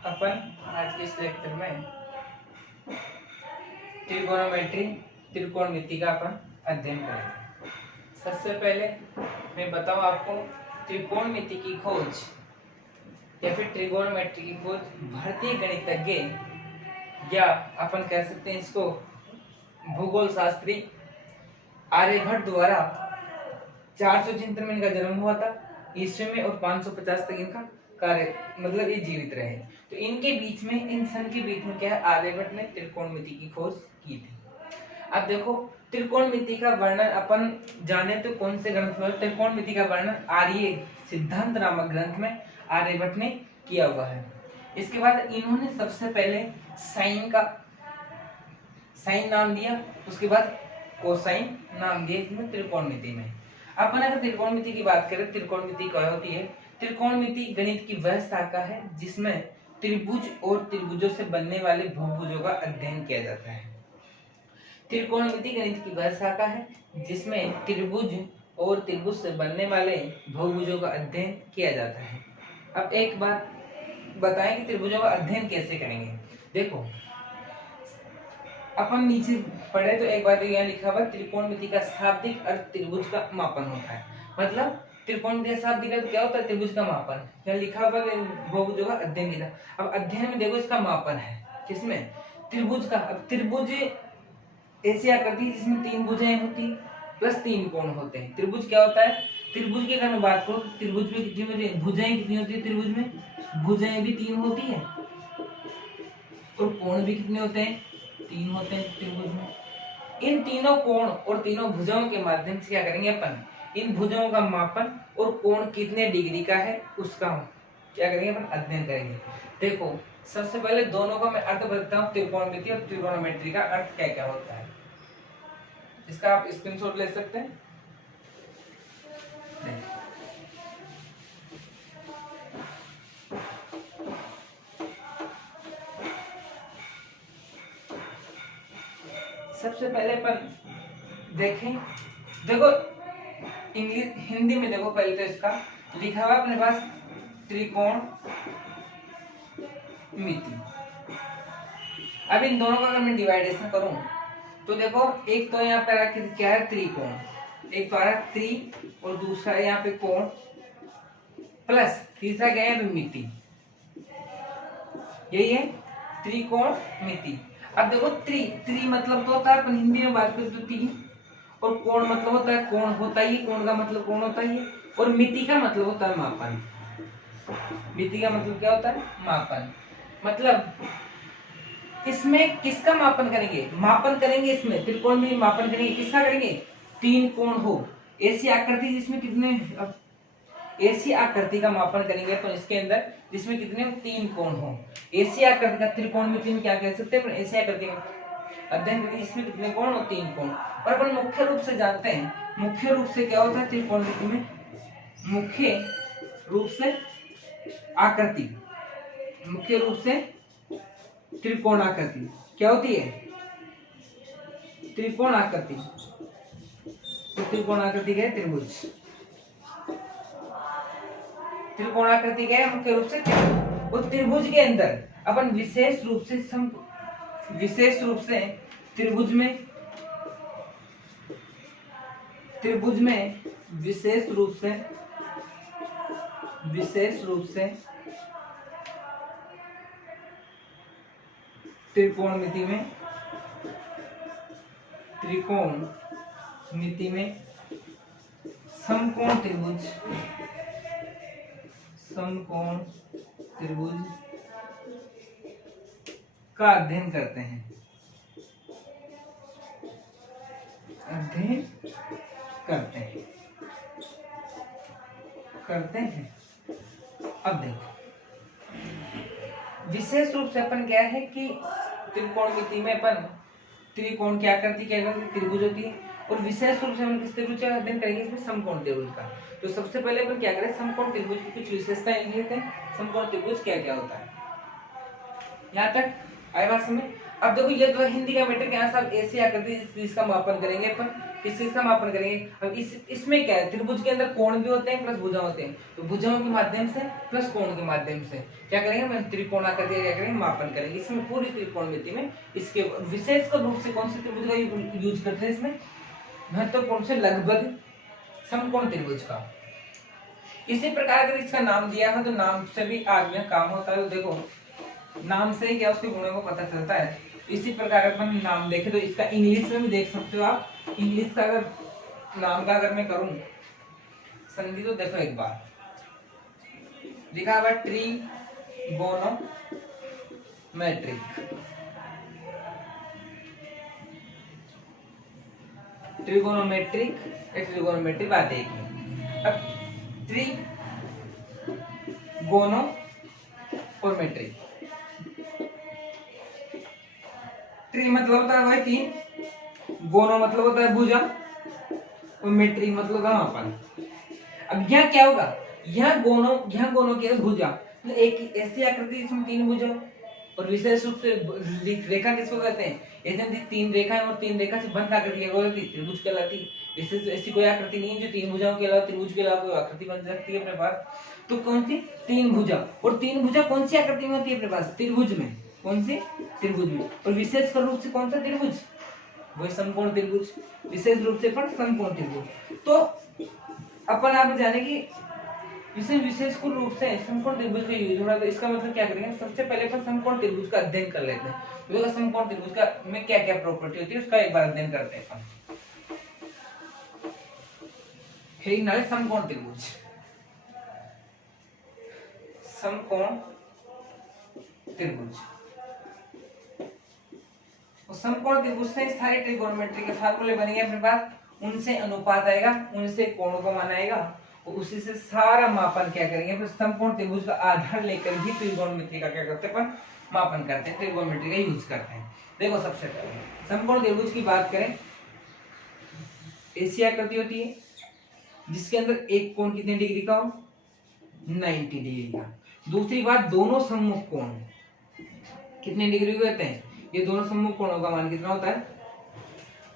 अपन आज के इस लेक्चर में त्रिकोणमिति त्रिकोणमिति का अपन अध्ययन करेंगे। सबसे पहले मैं बताऊं आपको, त्रिकोणमिति की खोज या फिर त्रिकोणमिति की खोज भारतीय गणितज्ञ या अपन कह सकते हैं इसको भूगोल शास्त्री आर्यभट्ट द्वारा 400 में इनका जन्म हुआ था ईस्वी में और 550 तक इनका कार्य मतलब ये जीवित रहे। तो इनके बीच में इन सन के बीच में क्या है, आर्यभट्ट ने त्रिकोणमिति की खोज की थी। अब देखो, त्रिकोणमिति का वर्णन अपन जाने तो कौन से ग्रंथ में, त्रिकोणमिति का वर्णन आर्य सिद्धांत नामक ग्रंथ में आर्यभट्ट ने किया हुआ है। इसके बाद इन्होंने सबसे पहले साइन का साइन नाम दिया, उसके बाद कोसाइन नाम दिया इसमें त्रिकोणमिति में। अपन अगर त्रिकोणमिति की बात करें, त्रिकोणमिति क्या होती है? त्रिकोणमिति गणित की वह शाखा है जिसमें त्रिभुज और त्रिभुजों से बनने वाले बहुभुजों का अध्ययन किया जाता है। त्रिकोणमिति गणित की वह शाखा है जिसमें त्रिभुज और त्रिभुज से बनने वाले बहुभुजों का अध्ययन किया जाता है। अब एक बात बताएं कि त्रिभुजों का अध्ययन कैसे करेंगे। देखो, अपन नीचे पढ़े तो एक बार यहाँ लिखा हुआ, त्रिकोणमिति का शाब्दिक अर्थ त्रिभुज का मापन होता है। मतलब त्रिकोणमिति का शाब्दिक अर्थ क्या होता है? त्रिभुज का मापन। यहाँ लिखा हुआ बहुभुजों का अध्ययन किया। अब अध्ययन में देखो इसका मापन है किसमें? त्रिभुज का। अब त्रिभुज ऐसी आकृति है जिसमें 3 भुजाएं होती प्लस 3 कोण होते हैं। त्रिभुज क्या होता है? त्रिभुज की अगर मैं बात करूं, त्रिभुज में कितनी भुजाएं कितनी होती है? त्रिभुज में भुजाएं भी 3 होती है और कोण भी कितने होते हैं? 3 होते हैं त्रिभुज में। इन तीनों कोण और तीनों भुजाओं के माध्यम से क्या करेंगे अपन? इन भुजाओं का मापन और कोण कितने डिग्री का है उसका क्या करेंगे अपन? अध्ययन करेंगे। देखो, सबसे पहले दोनों का मैं अर्थ बताता हूँ, त्रिकोणमिति और त्रिकोणमिति का अर्थ क्या क्या होता है। इसका आप स्क्रीनशॉट ले सकते हैं। सबसे पहले अपन देखें, देखो इंग्लिश हिंदी में देखो, पहले तो इसका लिखा हुआ अपने पास त्रिकोणमिति। अब इन दोनों का अगर मैं डिवाइडेशन करूं तो देखो, एक तो यहाँ पे क्या है? त्रिकोण। एक तो आ रहा है त्रि और दूसरा यहाँ पे कोण प्लस तीसरा क्या है? मिति। यही है त्रिकोणमिति। अब देखो, त्रि मतलब तो होता है, अपन हिंदी में बात करें तो 3, और कोण मतलब होता है कोण होता ही, कोण का मतलब कोण होता ही है, और मिति का मतलब होता है मापन। मिति का मतलब क्या होता है? मापन। मतलब इसमें किसका मापन करेंगे? मापन करेंगे इसमें त्रिकोण में मापन करेंगे। किसका करेंगे? 3 कोण हो, ऐसी आकृति जिसमें कितने, ऐसी आकृति का मापन करेंगे तो इसके अंदर जिसमें कितने 3 कोण हो, ऐसी आकृति का त्रिकोणमिति में क्या कह सकते हैं? ऐसी आकृति का अध्ययन करेंगे इसमें कितने कोण हो? 3 कोण। और अपन मुख्य रूप से जानते हैं, मुख्य रूप से क्या होता है त्रिकोणमिति में? मुख्य रूप से आकृति, मुख्य रूप से त्रिकोणाकृति क्या होती है? त्रिकोणाकृति। तो त्रिकोणाकृति क्या है? त्रिभुज। त्रिकोणाकृति क्या है? मुख्य रूप से त्रिभुज। उस त्रिभुज के अंदर अपन विशेष रूप से त्रिभुज में विशेष रूप से त्रिकोणमिति में समकोण त्रिभुज का अध्ययन करते हैं। अब देखो, विशेष रूप से अपन क्या है कि त्रिकोणमिति में अपन त्रिकोण क्या करती, त्रिभुज होती है, और विशेष रूप से हम किस त्रिभुज का अध्ययन करेंगे? इसमें समकोण त्रिभुज का। तो सबसे पहले अपन क्या करें? समकोण त्रिभुज की कुछ विशेषताएं लेते हैं। समकोण त्रिभुज क्या क्या होता है, यहाँ तक आए बात समझ। अब देखो, ये तो हिंदी का मैटर, यहाँ सब ऐसी आकृति जिसका मापन करेंगे अपन, किस चीज का मापन करेंगे। अब इसमें क्या है, त्रिभुज के अंदर कोण भी होते हैं प्लस भुजा होते हैं, तो भुजाओं के माध्यम से प्लस कोण के माध्यम से क्या करेंगे, हम त्रिकोणाकृति का क्या करेंगे, मापन करेंगे। इसमें पूरी त्रिकोणमिति में इसके विशेष रूप से कौन से त्रिभुज का यूज करते हैं, इसमें महत्वपूर्ण से लगभग समकोण त्रिभुज का। इसी प्रकार अगर इसका नाम दिया है तो नाम से भी आगे काम होता है। तो देखो नाम से ही क्या उसके गुणों को पता चलता है। इसी प्रकार अपन नाम देखें तो इसका इंग्लिश में भी देख सकते हो आप। इंग्लिश का अगर नाम का अगर मैं करूं संधि, तो देखो एक बार लिखा हुआ ट्रिगोनोमेट्रिक। ट्रिगोनोमेट्रिक बात एक है। अब ट्रिगोनो और मेट्रिक, ट्री मतलब होता है वह तीन, गोनो मतलब होता है भुजा, और मेट्रिक मतलब होता है मापन। अब यहाँ क्या होगा, यहाँ गोनो की भुजा, तो एक ऐसी आकृति जिसमें तीन भुजा और विशेष रूप से रेखा किसको कहते हैं, ऐसे तीन रेखा और तीन रेखा से बंध आकृति त्रिभुज कहलाती। विशेष ऐसी कोई आकृति नहीं है जो तीन भुजाओं के अलावा त्रिभुज के अलावा कोई आकृति बन सकती है अपने पास। तो कौन सी, तीन भुजा, और तीन भुजा कौन सी आकृति में होती है अपने पास, त्रिभुज में। कौन सी, त्रिभुज में। और विशेष रूप से कौन सा त्रिभुज, वही समकोण त्रिभुज, विशेष रूप से पर समकोण त्रिभुज। तो अपन आप जाने की विशेष रूप से समकोण त्रिभुज का यूज हो रहा है। तो इसका मतलब क्या करेंगे, सबसे पहले अपन समकोण त्रिभुज का अध्ययन कर लेते हैं। तो समकोण त्रिभुज का में क्या क्या प्रॉपर्टी होती है उसका एक बार अध्ययन करते हैं अपन। समकोण त्रिभुज, समकोण त्रिभुज, समकोण त्रिभुज से सारे ट्रिगोनोमेट्री के फार्मूले बनेंगे अपने पास, उनसे अनुपात आएगा, उनसे कोण को मानाएगा, और उसी से सारा मापन क्या करेंगे, फिर समकोण त्रिभुज का आधार लेकर ही त्रिगोनोमेट्री का क्या करते हैं अपन, मापन करते हैं, त्रिगोनोमेट्री का यूज करते हैं। देखो सबसे पहले समकोण त्रिभुज की बात करें, ऐसी आकृति होती है जिसके अंदर एक कोण कितने डिग्री का हो, 90 डिग्री का। दूसरी बात, दोनों सम्मुख कोण कितने डिग्री के होते हैं, ये दोनों सम्मुख कोणों का मान कितना होता है।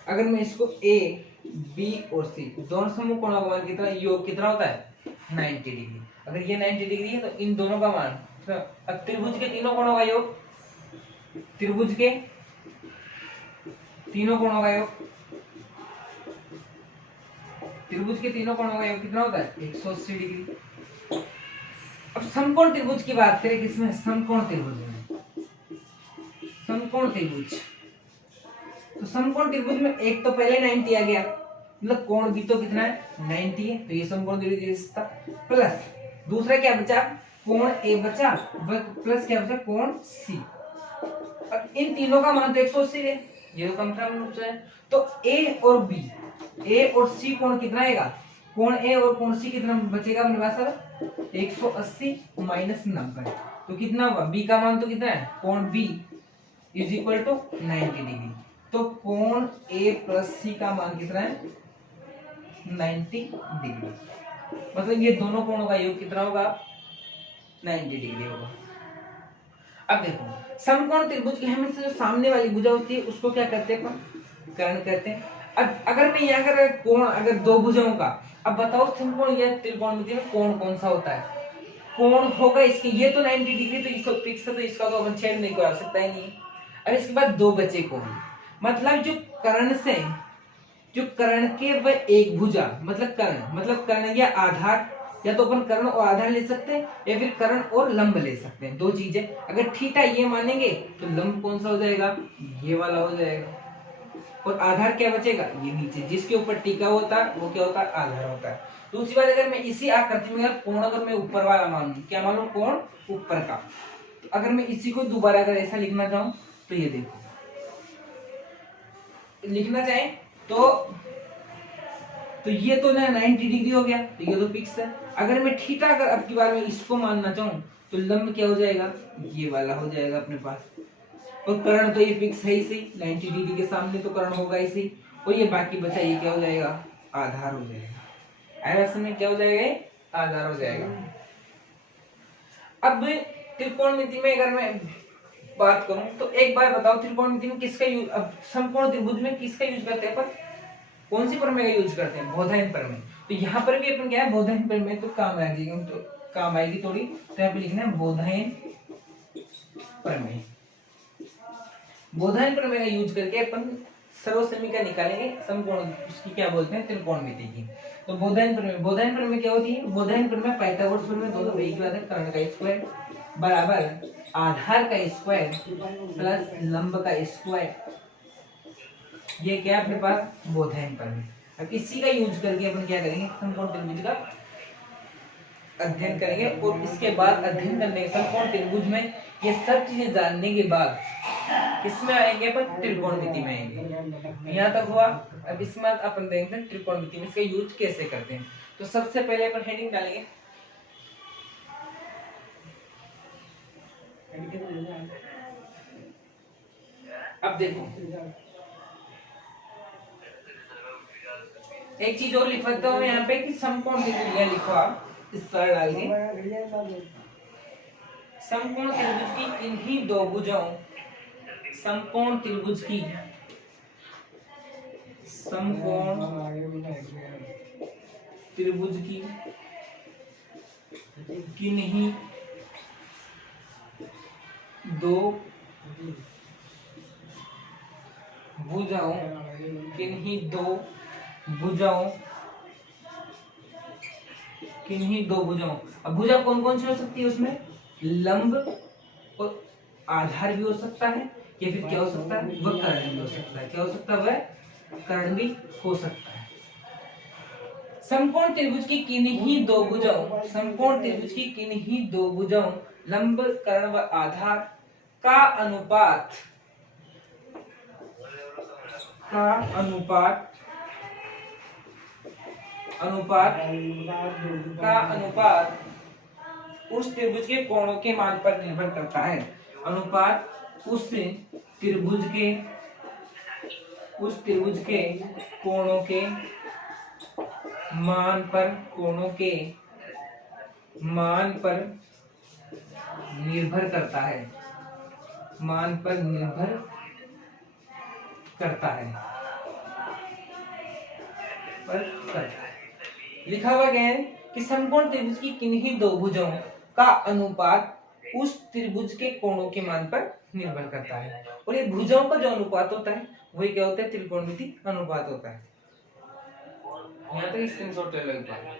अगर मैं इसको ए, बी और सी दोनों सम्मुख कोणों का मान कितना, योग कितना होता है, 90 डिग्री। अगर ये 90 डिग्री है तो इन दोनों का मान, अब त्रिभुज के तीनों कोणों का योग, त्रिभुज के तीनों कोणों का योग, त्रिभुज के तीनों कोणों का योग कितना होता है, 180 डिग्री। अब समकोण त्रिभुज की बात करें, किसमें, समकोण त्रिभुज में। समकोण त्रिभुज, तो समकोण त्रिभुज में एक तो पहले 90 आ गया, मतलब कोण भी तो कितना है, 90 है, तो ये समकोण त्रिभुज था। प्लस दूसरा क्या बचा, कोण ए बचा, प्लस क्या बचा, कोण सी। अब इन तीनों का मान तो 180 है, ये तो कन्फर्म रूप से है। तो ए और बी, ए और सी कोण कितना आएगा, कोण ए और कोण सी कितना बचेगा अपने पास, 180 माइनस 90, तो कितना हुआ, बी का मान तो कितना है, कोण B is equal to 90 degree. तो कोण ए प्लस सी का मान कितना है, 90 डिग्री। मतलब ये दोनों कोणों का योग कितना होगा, 90 डिग्री होगा। अब देखो समकोण त्रिभुज की हमेशा जो सामने वाली भुजा होती है उसको क्या कहते हैं, कर्ण कहते हैं। अब अगर मैं यहाँ अगर कोण, अगर दो भुजाओं का, अब बताओ समकोण या त्रिकोणमिति में कोण कौन सा होता है, कोण होगा इसके, ये तो 90 डिग्री, तो इसको फिक्स है, तो इसका तो अपन छेद नहीं कर सकता ही नहीं। अब इसके बाद दो बचे कोण, मतलब जो कर्ण से, जो कर्ण के वह एक भुजा, मतलब कर्ण या आधार, या तो अपन कर्ण और आधार ले सकते हैं या फिर कर्ण और लंब ले सकते हैं, दो चीजें। अगर थीटा ये मानेंगे तो लंब कौन सा हो जाएगा, ये वाला हो जाएगा, और आधार क्या बचेगा, ये नीचे जिसके ऊपर टीका होता है वो क्या होता है, आधार होता है। दूसरी बात, अगर मैं इसी आकृति में कोण अगर मैं ऊपर वाला मानूं, क्या मानूं, कोण ऊपर का, तो अगर मैं इसी को दोबारा अगर ऐसा लिखना चाहूं तो ये देखो, लिखना चाहे तो ये तो ना 90 डिग्री हो गया, तो ये तो फिक्स है। अगर मैं थीटा अगर अब की बार में इसको मानना चाहूं तो लंब क्या हो जाएगा, ये वाला हो जाएगा अपने पास, और कर्ण तो ये फिक्स है ही सही, 90 डिग्री के सामने तो कर्ण होगा ही सही, और ये बाकी बचा ये क्या हो जाएगा, आधार हो जाएगा। ऐसे में क्या हो जाएगा, आधार हो जाएगा। अब त्रिकोणमिति में अगर मैं बात करूं तो एक बार बताओ त्रिकोणमिति में किसका यूज, अब समकोण त्रिभुज में किसका यूज करते हैं अपन, कौन सी प्रमेय का यूज करते हैं? बोधायन प्रमेय। तो यहाँ पर भी अपन क्या है, बोधायन प्रमेय तो काम आएगी, तो काम आएगी थोड़ी, तो यहाँ पे लिखना है बोधायन प्रमेय। बोधायन प्रमेय का यूज करके अपन सर्वसमीका निकालेंगे, समकोण उसकी क्या बोलते हैं, त्रिकोणमिति की। तो बोधायन प्रमेय क्या होती है? बोधायन प्रमेय पाइथागोरस प्रमेय दोनों एक बात है, कर्ण का स्क्वायर बराबर आधार का स्क्वायर प्लस लंब का स्क्वायर, ये क्या अपने पास बोधायन प्रमेय। अब इसी का यूज करके अपन क्या करेंगे, समकोण त्रिभुज का अध्ययन करेंगे, और इसके बाद अध्ययन करने के समकोण त्रिभुज में ये सब चीजें जानने के बाद किसमें आएंगे अपन, त्रिकोणमिति में आएंगे। यहाँ तक हुआ। अब इसमें अपन देखेंगे त्रिकोणमिति में इसका यूज कैसे करते हैं। तो सबसे पहले अपन हेडिंग डालेंगे, अब देखो एक चीज और लिखता हूँ यहाँ पे कि समकोण त्रिभुज लिखो आप इस पर डाल के, समकोण त्रिभुज की किन्हीं दो भुजाओं, समकोण त्रिभुज की, समकोण त्रिभुज की किन्हीं दो भुजाओं, किन्हीं दो भुजाओं, किन्हीं दो भुजाओं। अब भुजा कौन कौन सी हो सकती है उसमें, लंब और आधार भी हो सकता है, या फिर क्या हो सकता है, वह कर्ण भी हो सकता है। क्या हो सकता है, वह कर्ण भी हो सकता है। समकोण त्रिभुज की किन्हीं दो भुजाओं, समकोण त्रिभुज की किन्हीं दो भुजाओं, लंब कर्ण व आधार का अनुपात, का अनुपात, का अनुपात उस त्रिभुज के कोणों के मान पर निर्भर करता है। अनुपात उस त्रिभुज के कोणों के मान पर, कोणों के मान पर निर्भर करता है, मान पर निर्भर करता है, लिखा हुआ क्या है कि समकोण त्रिभुज की किन्हीं दो भुजाओं का अनुपात उस त्रिभुज के कोणों के मान पर निर्भर करता है। और ये भुजाओं का जो अनुपात होता है वही क्या होता है, त्रिकोणमिति अनुपात होता है। यहाँ तक स्क्रीनशॉट ले लो एक बार।